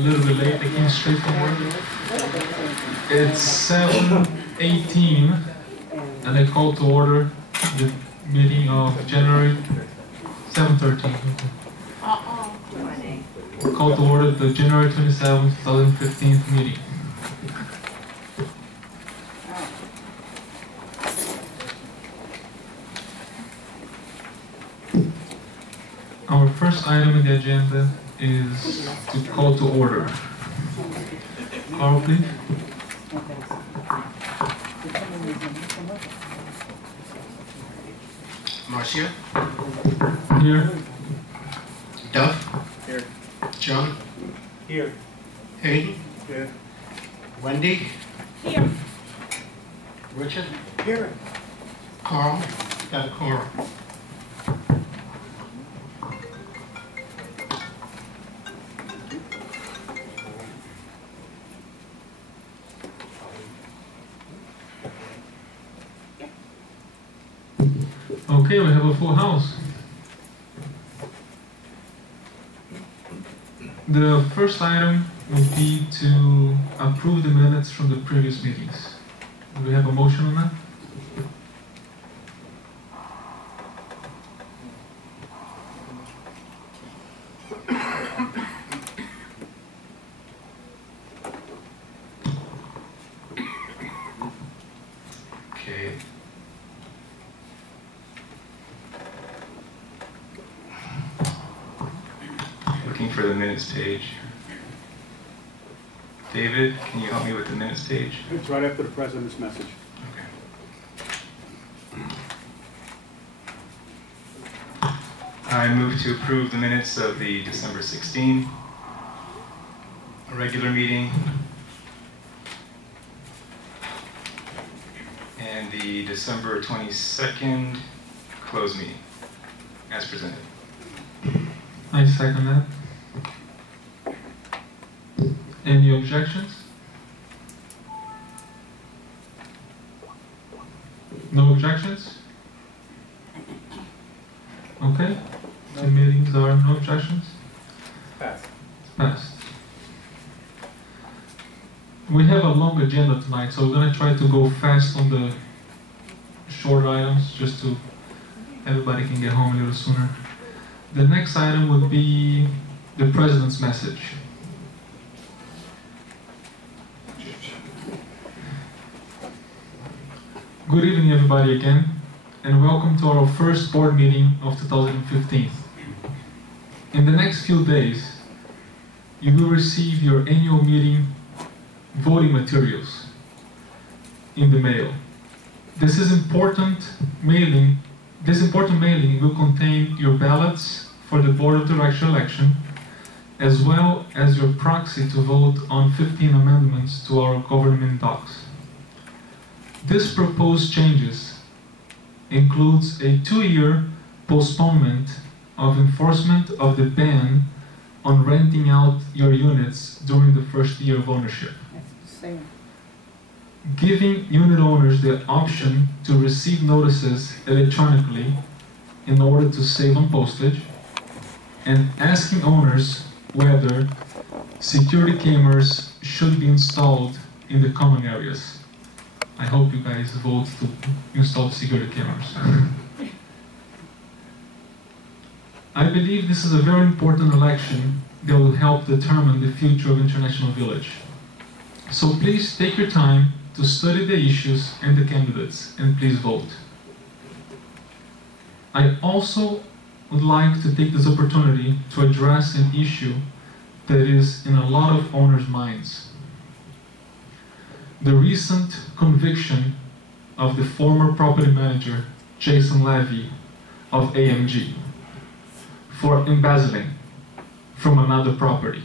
little bit late. I came straight from work. It's 7:18, and I call to order the meeting of January 7:13. Call to order the January 27th, 2015 meeting. Our first item in the agenda is to call to order. Carl, please. Marcia? Here. Duff? Here. John? Here. Hayden? Here. Wendy? Here. Richard? Here. Carl? Got a quorum. Okay, we have a full house. The first item would be to approve the minutes from the previous meetings. Do we have a motion on that? Okay. Looking for the minutes page. David, can you help me with the minutes page? It's right after the president's message. Okay. I move to approve the minutes of the December 16 regular meeting and the December 22nd closed meeting as presented. I second that. Any objections? No objections? Okay. The meetings are no objections? Pass. Passed. We have a long agenda tonight, so we're going to try to go fast on the short items just to everybody can get home a little sooner. The next item would be the President's message. Good evening, everybody, again, and welcome to our first board meeting of 2015. In the next few days, you will receive your annual meeting voting materials in the mail. This important mailing will contain your ballots for the Board of Directors election, as well as your proxy to vote on 15 amendments to our government docs. This proposed changes includes a 2-year postponement of enforcement of the ban on renting out your units during the first year of ownership. Giving unit owners the option to receive notices electronically in order to save on postage, and asking owners whether security cameras should be installed in the common areas. I hope you guys vote to install the security cameras. I believe this is a very important election that will help determine the future of International Village. So please take your time to study the issues and the candidates, and please vote. I also would like to take this opportunity to address an issue that is in a lot of owners' minds. The recent conviction of the former property manager, Jason Levy of AMG, for embezzling from another property.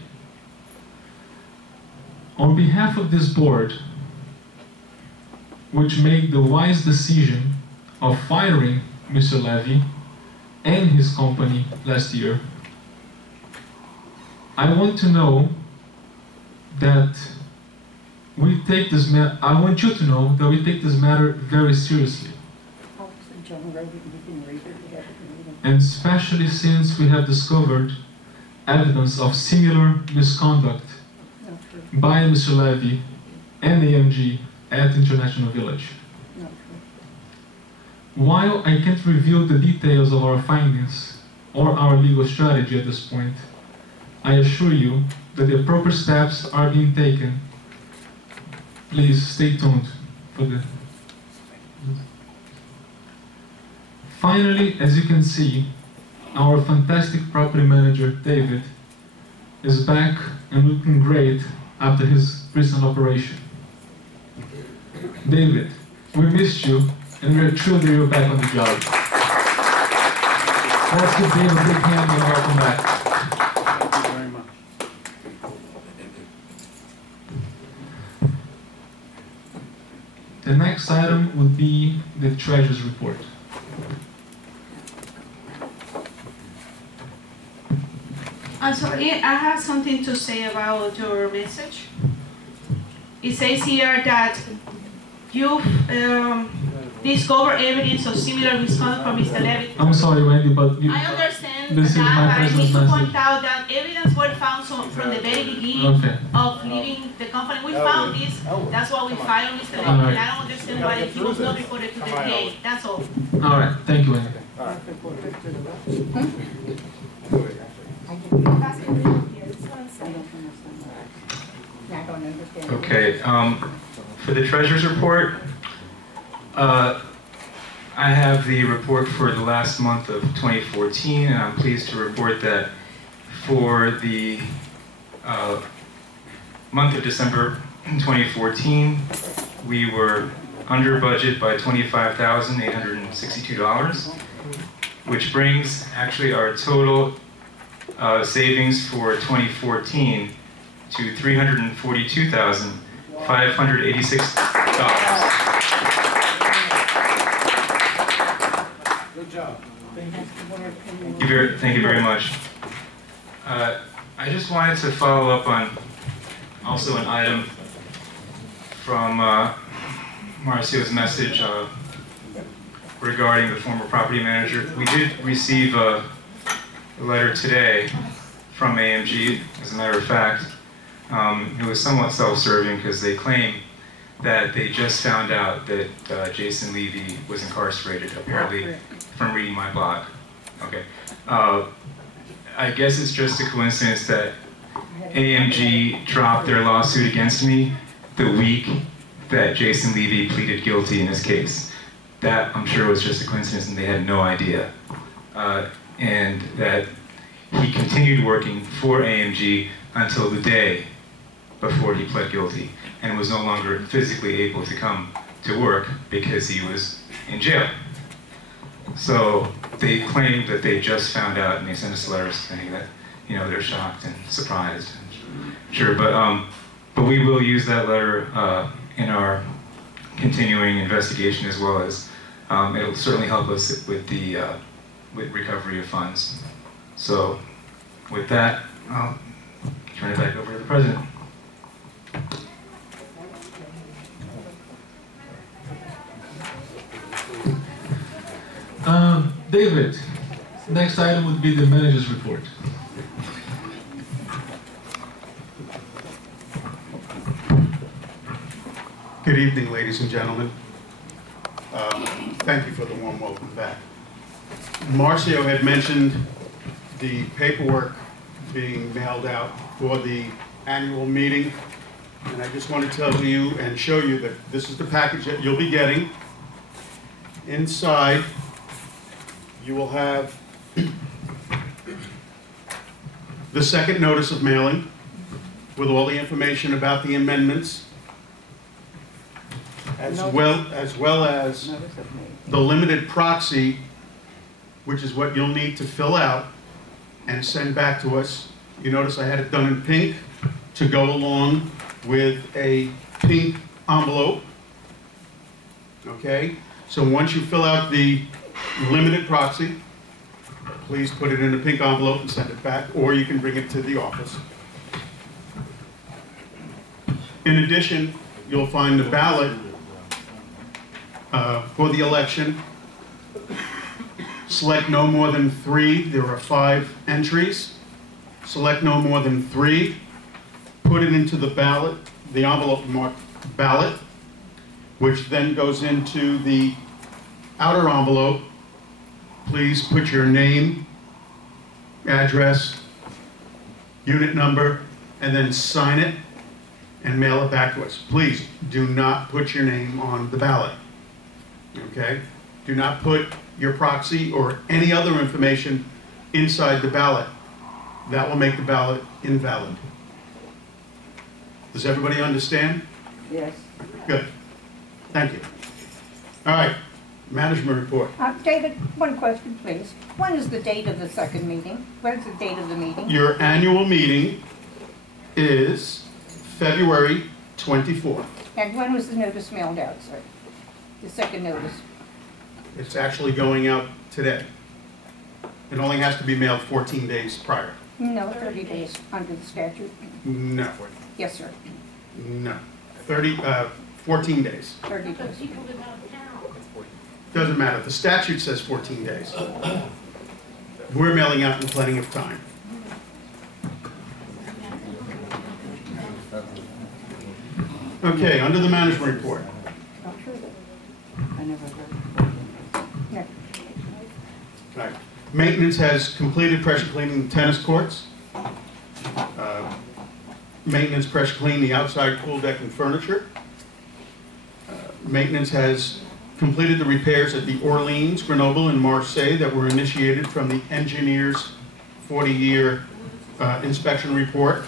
On behalf of this board, which made the wise decision of firing Mr. Levy and his company last year, I want to know that we take this I want you to know that we take this matter very seriously. And especially since we have discovered evidence of similar misconduct by Mr. Levy and AMG at International Village. While I can't reveal the details of our findings or our legal strategy at this point, I assure you that the appropriate steps are being taken. Please stay tuned for the... Finally, as you can see, our fantastic property manager, David, is back and looking great after his recent operation. David, we missed you, and we're thrilled that you're back on the job. Let's give David a big hand and welcome back. Thank you very much. The next item would be the treasurer's report. I'm sorry, I have something to say about your message. It says here that you discover evidence of similar misconduct from Mr. Levy. I'm sorry, Wendy, but you, I understand this is that, my but I need personal to message. point out that evidence were found from the very beginning Okay. of leaving the company. We found this, that's why we filed Mr. Levy. Alright. And I don't understand why he was not reported to the DA. That's all. All right, thank you, Wendy. Okay, for the treasurer's report, I have the report for the last month of 2014, and I'm pleased to report that for the month of December 2014, we were under budget by $25,862, which brings actually our total savings for 2014 to $342,586. Good job. Thank you very much. I just wanted to follow up on also an item from Marcio's message regarding the former property manager. We did receive a letter today from AMG, as a matter of fact. It was somewhat self-serving because they claim that they just found out that Jason Levy was incarcerated, apparently, from reading my blog. Okay. I guess it's just a coincidence that AMG dropped their lawsuit against me the week that Jason Levy pleaded guilty in this case. That, I'm sure, was just a coincidence and they had no idea. And that he continued working for AMG until the day before he pled guilty and was no longer physically able to come to work because he was in jail. So they claim that they just found out and they sent us letters saying that, you know, they're shocked and surprised. Sure, but we will use that letter in our continuing investigation, as well as it'll certainly help us with the with recovery of funds. So with that, I'll turn it back over to the president. David, next item would be the manager's report. Good evening, ladies and gentlemen. Thank you for the warm welcome back. Marcio had mentioned the paperwork being mailed out for the annual meeting, and I just want to tell you and show you that this is the package that you'll be getting. Inside, you will have the second notice of mailing with all the information about the amendments, as well as the limited proxy, which is what you'll need to fill out and send back to us. You notice I had it done in pink to go along with a pink envelope. Okay? So once you fill out the limited proxy, please put it in a pink envelope and send it back, or you can bring it to the office. In addition, you'll find the ballot for the election. Select no more than 3. There are 5 entries. Select no more than 3. Put put it into the ballot, the envelope marked ballot, which then goes into the outer envelope. Please put your name, address, unit number, and then sign it and mail it back to us. Please do not put your name on the ballot. Okay? Do not put your proxy or any other information inside the ballot. That will make the ballot invalid. Does everybody understand? Yes. Good. Thank you. All right. Management report. David, one question, please. When is the date of the second meeting? When is the date of the meeting? Your annual meeting is February 24th. And when was the notice mailed out, sir? The second notice? It's actually going out today. It only has to be mailed 14 days prior. No, 30 days under the statute. No. Yes, sir. No. 14 days. 30 days. Doesn't matter. The statute says 14 days. We're mailing out in plenty of time. Okay, under the management report. I never heard. Yeah. Right. Maintenance has completed pressure cleaning the tennis courts. Maintenance pressure cleaned the outside pool deck and furniture. Maintenance has completed the repairs at the Orleans, Grenoble, and Marseille that were initiated from the engineer's 40-year inspection report.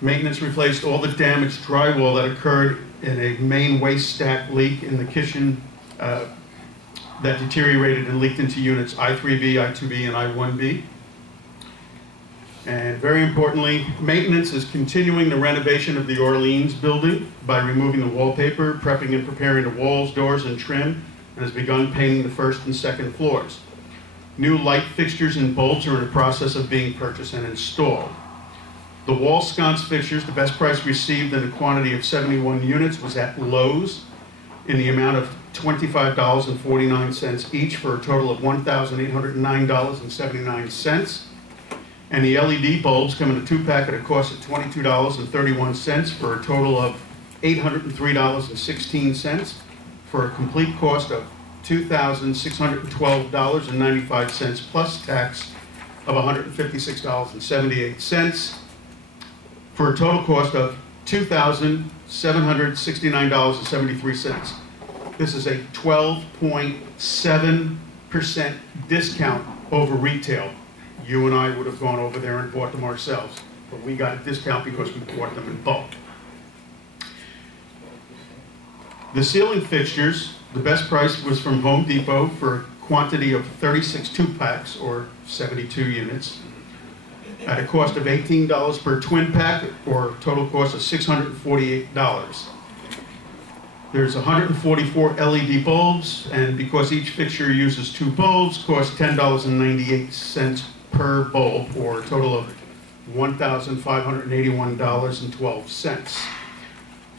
Maintenance replaced all the damaged drywall that occurred in a main waste stack leak in the kitchen that deteriorated and leaked into units I3B, I2B, and I1B. And very importantly, maintenance is continuing the renovation of the Orleans building by removing the wallpaper, prepping and preparing the walls, doors, and trim, and has begun painting the first and second floors. New light fixtures and bulbs are in the process of being purchased and installed. The wall sconce fixtures, the best price received in a quantity of 71 units, was at Lowe's in the amount of $25.49 each for a total of $1,809.79. And the LED bulbs come in a 2-pack at a cost of $22.31 for a total of $803.16 for a complete cost of $2,612.95 plus tax of $156.78 for a total cost of $2,769.73. This is a 12.7% discount over retail. You and I would have gone over there and bought them ourselves, but we got a discount because we bought them in bulk. The ceiling fixtures, the best price was from Home Depot for a quantity of 36 2-packs, or 72 units, at a cost of $18 per twin pack, or a total cost of $648. There's 144 LED bulbs, and because each fixture uses 2 bulbs, costs $10.98 per bulb, or a total of $1,581.12,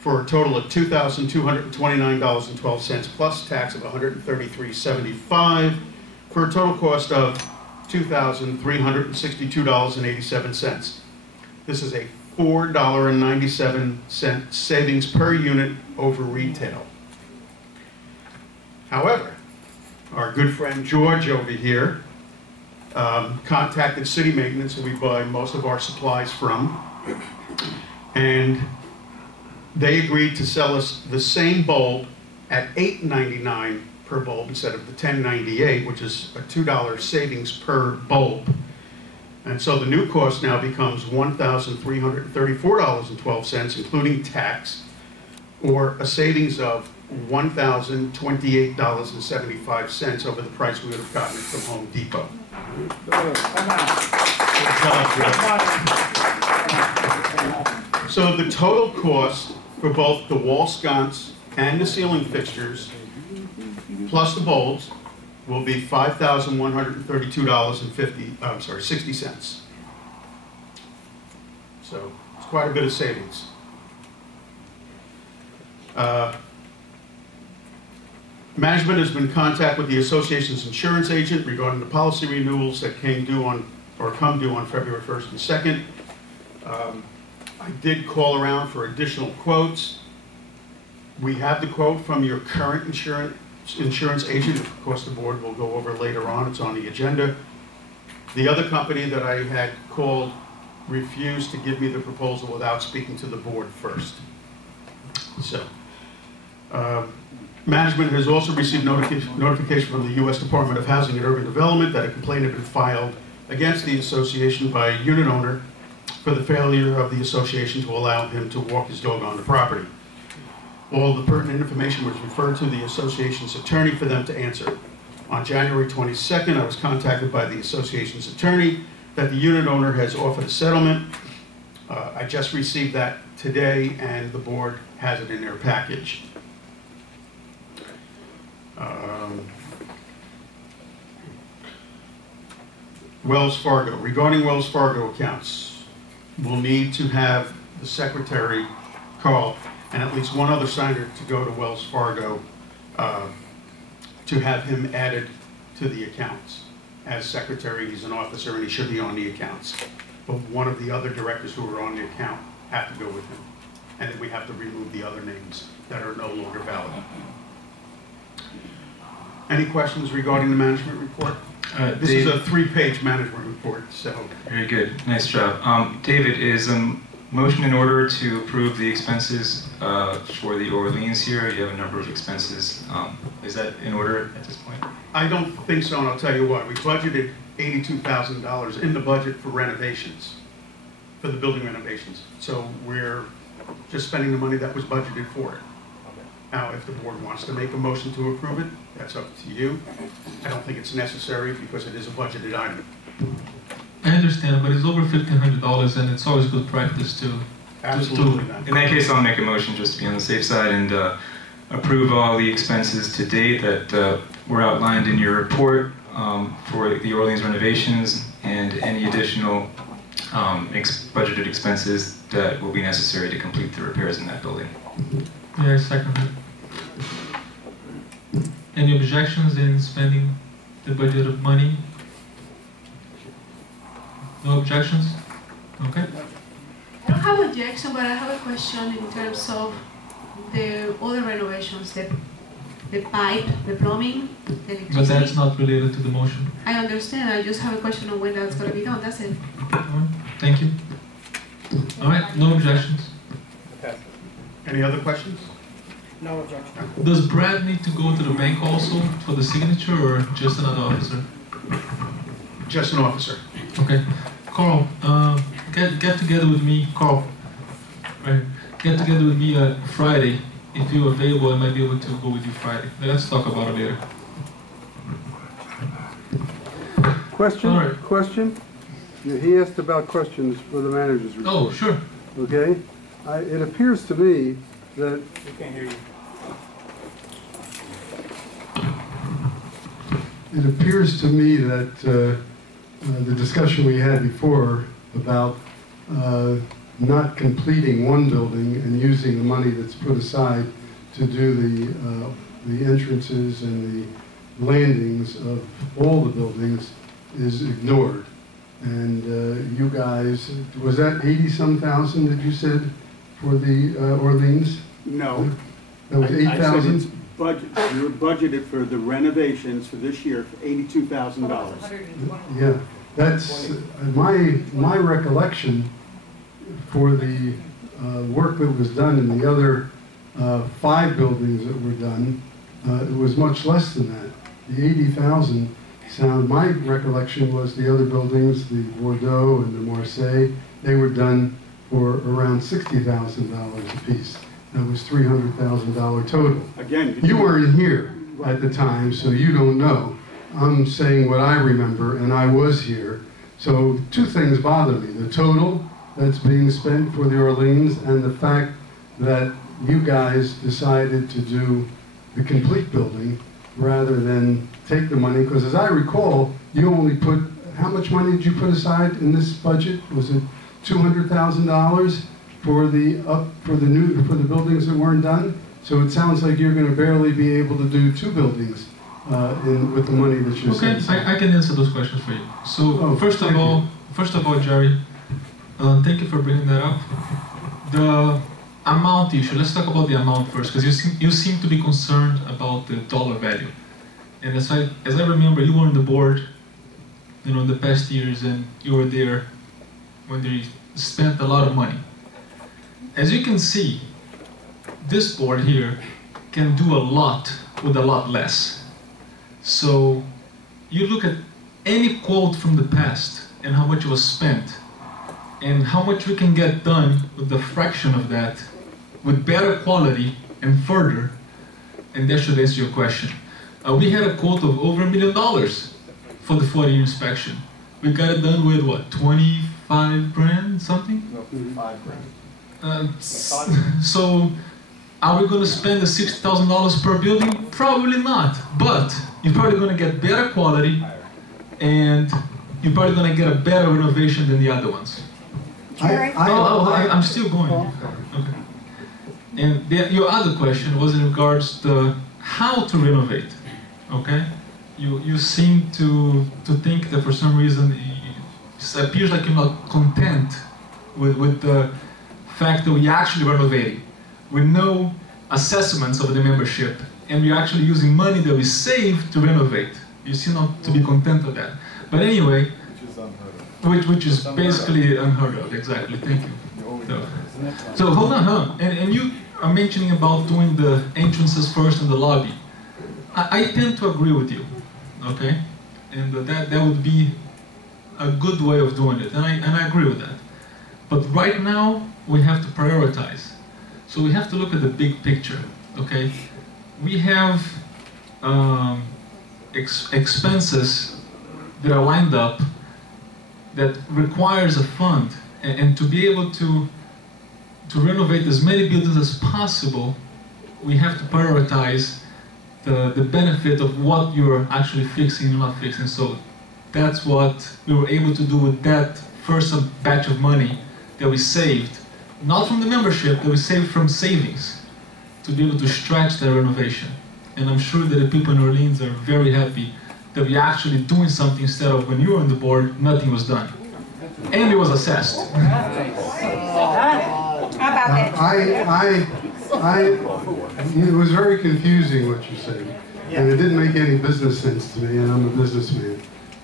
for a total of $2,229.12 plus tax of $133.75, for a total cost of $2,362.87. This is a $4.97 savings per unit over retail. However, our good friend George over here contacted City Maintenance, who we buy most of our supplies from, and they agreed to sell us the same bulb at $8.99 per bulb instead of the $10.98, which is a $2 savings per bulb. And so the new cost now becomes $1,334.12, including tax, or a savings of $1,028.75 over the price we would have gotten it from Home Depot. So the total cost for both the wall sconce and the ceiling fixtures, plus the bulbs, will be $5,132.60. So it's quite a bit of savings. Management has been in contact with the association's insurance agent regarding the policy renewals that come due on February 1st and 2nd. I did call around for additional quotes. We have the quote from your current insurance agent. Of course, the board will go over later on. It's on the agenda. The other company that I had called refused to give me the proposal without speaking to the board first. So, management has also received notification from the U.S. Department of Housing and Urban Development that a complaint had been filed against the association by a unit owner for the failure of the association to allow him to walk his dog on the property. All the pertinent information was referred to the association's attorney for them to answer. On January 22nd, I was contacted by the association's attorney that the unit owner has offered a settlement. I just received that today, and the board has it in their package. Wells Fargo. Regarding Wells Fargo accounts, we'll need to have the secretary call and at least one other signer to go to Wells Fargo to have him added to the accounts. As secretary, he's an officer and he should be on the accounts. But one of the other directors who are on the account have to go with him. And then we have to remove the other names that are no longer valid. Any questions regarding the management report? This is a 3-page management report, so. Very good, nice job. David, is a motion in order to approve the expenses for the Orleans here? You have a number of expenses. Is that in order at this point? I don't think so, and I'll tell you what. We budgeted $82,000 in the budget for renovations, for the building renovations. So we're just spending the money that was budgeted for it. Now, if the board wants to make a motion to approve it, that's up to you. I don't think it's necessary because it is a budgeted item. I understand, but it's over $1,500 and it's always good practice to... Absolutely not. In that case, I'll make a motion just to be on the safe side and approve all the expenses to date that were outlined in your report for the Orleans renovations and any additional budgeted expenses that will be necessary to complete the repairs in that building. Yeah, I second it. Any objections in spending the budget of money? No objections? Okay. I don't have an objection, but I have a question in terms of the other renovations, the pipe, the plumbing, the electricity. But that's not related to the motion. I understand. I just have a question on when that's going to be done. That's it. All right. Thank you. All right. No objections. Any other questions? No objection. Does Brad need to go to the bank also for the signature, or just another officer? Just an officer. Okay. Carl, get together with me. Carl, right? Get together with me Friday. If you're available, I might be able to go with you Friday. Let's talk about it later. Question? All right. Question? Yeah, he asked about questions for the manager's report. Oh, sure. Okay? It appears to me that... We can't hear you. It appears to me that the discussion we had before about not completing one building and using the money that's put aside to do the entrances and the landings of all the buildings is ignored. And you guys, was that 80-some thousand that you said for the Orleans? No. That was 8,000? Budget, we were budgeted for the renovations for this year for $82,000. Yeah, that's my recollection for the work that was done in the other 5 buildings that were done. It was much less than that. The 80,000 sound. My recollection was the other buildings, the Bordeaux and the Marseille, they were done for around $60,000 a piece. That was $300,000 total. Again, You weren't here at the time, so you don't know. I'm saying what I remember, and I was here. So 2 things bother me. The total that's being spent for the Orleans and the fact that you guys decided to do the complete building rather than take the money. Because as I recall, you only put, how much money did you put aside in this budget? Was it $200,000? For the buildings that weren't done, so it sounds like you're going to barely be able to do 2 buildings with the money that you're Okay, setting. I can answer those questions for you. So first of all, Jerry, Thank you for bringing that up. The amount issue, let's talk about the amount first, because you seem to be concerned about the dollar value. And as I remember, you were on the board, you know, in the past years, and you were there when they spent a lot of money. As you can see, this board here can do a lot with a lot less. So you look at any quote from the past and how much was spent, and how much we can get done with the fraction of that, with better quality and further, and that should answer your question. We had a quote of over $1 million for the 40-year inspection. We got it done with what, 25 grand, something? No, 5 grand. So, are we going to spend the $60,000 per building? Probably not, but you're probably going to get better quality, and you're probably going to get a better renovation than the other ones. I'm still going. Okay. And your other question was in regards to how to renovate. Okay, you seem to think that for some reason it appears like you're not content with the fact that we're actually renovating with no assessments of the membership, and we're actually using money that we saved to renovate. You seem not to be content with that. But anyway, which is basically unheard of. Exactly. Thank you. So hold on. And you are mentioning about doing the entrances first in the lobby. I tend to agree with you, okay? And that would be a good way of doing it, and I agree with that. But right now, we have to prioritize. So we have to look at the big picture, okay? We have expenses that are lined up that requires a fund, and to be able to renovate as many buildings as possible, we have to prioritize the benefit of what you're actually fixing and not fixing. So that's what we were able to do with that first batch of money that we saved, not from the membership, that we saved from savings, to be able to stretch that renovation. And I'm sure that the people in Orleans are very happy that we're actually doing something instead of when you were on the board, nothing was done. And it was assessed. It was very confusing what you said, and it didn't make any business sense to me, and I'm a businessman,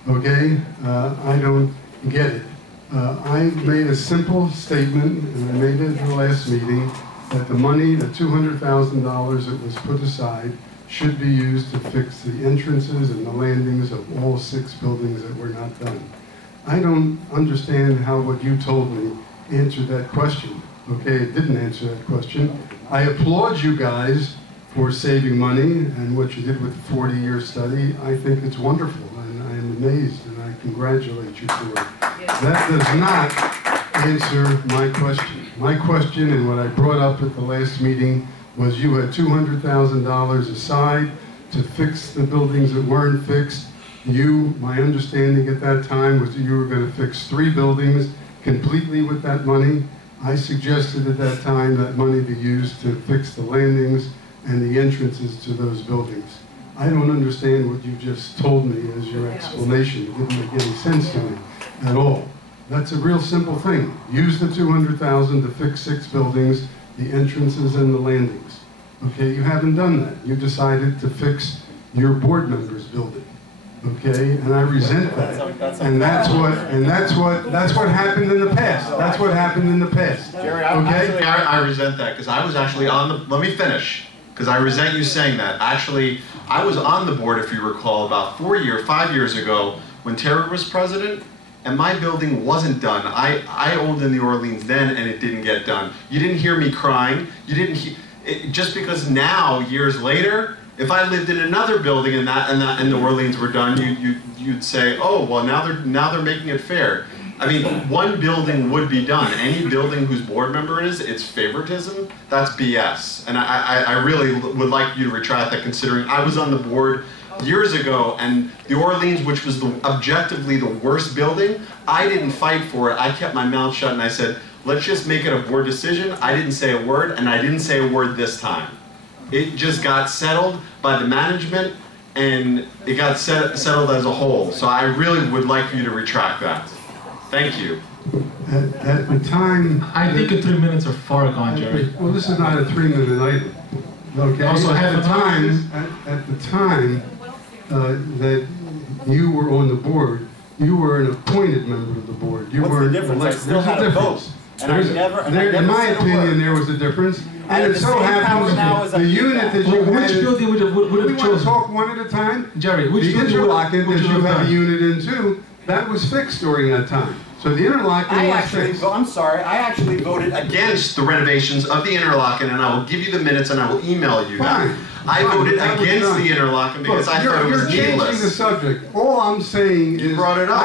okay? I don't get it. I made a simple statement, and I made it at the last meeting, that the money, the $200,000 that was put aside, should be used to fix the entrances and the landings of all 6 buildings that were not done. I don't understand how what you told me answered that question. Okay, it didn't answer that question. I applaud you guys for saving money and what you did with the 40-year study. I think it's wonderful, and I am amazed, and I congratulate you for it. That does not answer my question. My question, and what I brought up at the last meeting, was you had $200,000 aside to fix the buildings that weren't fixed. My understanding at that time was that you were going to fix 3 buildings completely with that money. I suggested at that time that money be used to fix the landings and the entrances to those buildings. I don't understand what you just told me as your explanation. It didn't make any sense to me at all. That's a real simple thing. Use the $200,000 to fix 6 buildings, the entrances and the landings. Okay, you haven't done that. You decided to fix your board members' building. Okay, and I resent that. And that's what happened in the past. That's what happened in the past. Jerry, okay? I resent that because I was actually on the, let me finish, because I resent you saying that. Actually, I was on the board, if you recall, about 5 years ago when Terry was president, and my building wasn't done. I owned in the Orleans then, and it didn't get done. You didn't hear me crying. You didn't just because now, years later, if I lived in another building and the Orleans were done, you'd say, oh, well, now they're making it fair. I mean, one building would be done. Any building whose board member it is, it's favoritism. That's BS. And I really would like you to retract that, considering I was on the board years ago, and the Orleans, which was objectively the worst building, I didn't fight for it. I kept my mouth shut and I said, let's just make it a board decision. I didn't say a word, and I didn't say a word this time. It just got settled by the management, and it got settled as a whole. So I really would like you to retract that. Thank you. At the time... I think 3 minutes are far gone, Jerry. Well, this is not a 3-minute item. Okay? Also, at the time that you were on the board, you were an appointed member of the board. You What's were the difference? I elected. still had a vote. And I never in my said a opinion, word. there was a difference. I And had it the so same power happens now as I the did unit then. that you Which had... building would have We want to chosen? talk one at a time? Jerry, which The building interlocking would that you have have a done? unit in too, that was fixed during that time. So the interlocking was fixed. I'm sorry, I actually voted Against the renovations of the interlocking, and I will give you the minutes and I will email you Fine. that. I voted That was against done. the interlocking because Look, I thought it was you're changing the needless. subject. All I'm saying is... You brought it up.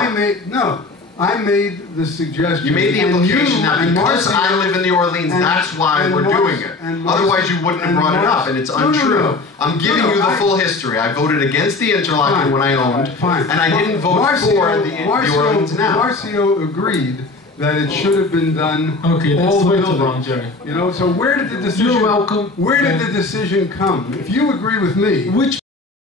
I made the suggestion. You made the and implication that and because I Marcio- live in the Orleans, and- that's why and we're Marcio- doing it. and Marcio- Otherwise, you wouldn't have and brought it up, Marcio- and it's No, no, untrue. no. I'm giving No, you the I- full history. I voted against the interlocking Fine. when I owned, Fine. and I didn't vote for the Orleans now. Marcio agreed that it should have been done Okay, that's all way the too long, buildings. Jerry. You know, so where did the decision... You're welcome. Where did the decision come? If you agree with me... Which